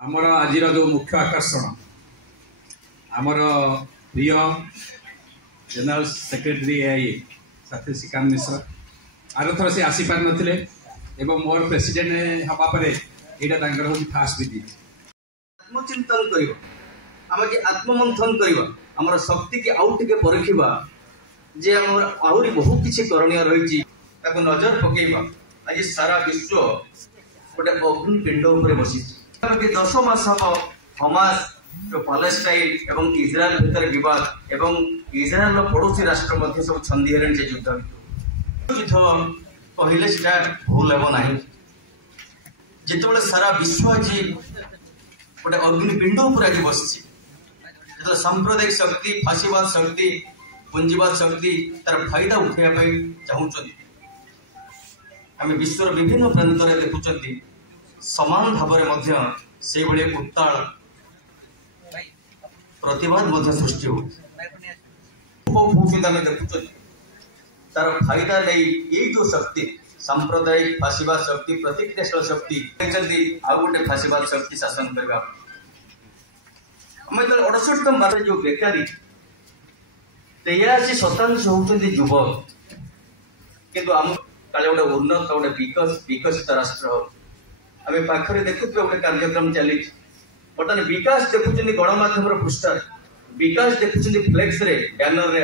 आमर आज जो मुख्य आकर्षण आमर प्रिय जनरल सेक्रेटरी एआई साथी श्रीकांत मिश्र आर थर से आसी पार नथिले एवं मोर प्रेसिडेंट हवा पर यहाँ फास्ट विधि आत्मचिंतन कर आत्ममंथन कर आमर शक्ति की आउ टे परखा जे आहरी बहुत किसी करणीय रही नजर पकेबा। आज सारा विश्व गोटे अग्निपिंड उपर बसी 10 मास हम हमास जो पालेस्टाइन एवं इज्राएल भितर विवाद एवं इज्राएल पड़ोसी राष्ट्र मध्य सब छंदी हेलेन से युद्ध युद्ध कहले से भूल हेब ना जिते सारा विश्व आज गोटे अग्निपिंड उपर आज बसी जो सांप्रदायिक शक्ति फाशीवाद शक्ति पुंजीवाद शक्ति तार फायदा उठाई चाहूँ आम विश्वर विभिन्न प्रांत में देखुं समान भाव से उत्ताल प्रतिवाद सृष्टि होता देखुं तार फायदा नहीं ये जो शक्ति सांप्रदायिक फाशीवाद शक्ति प्रतिक्रियाशील शक्ति आउ गोटे फाशीवाद शक्ति शासन करवा आम 68तम बार जो बेकारी 83% होती युवक किंतु आम काले गोटे उन्नत गोटे विकसित राष्ट्र आम पाखे देखुए गोटे कार्यक्रम चली बर्तमान विकास देखुं गणमाध्यम पृष्ठ विकास देखुं फ्लेक्स रे बैनर रे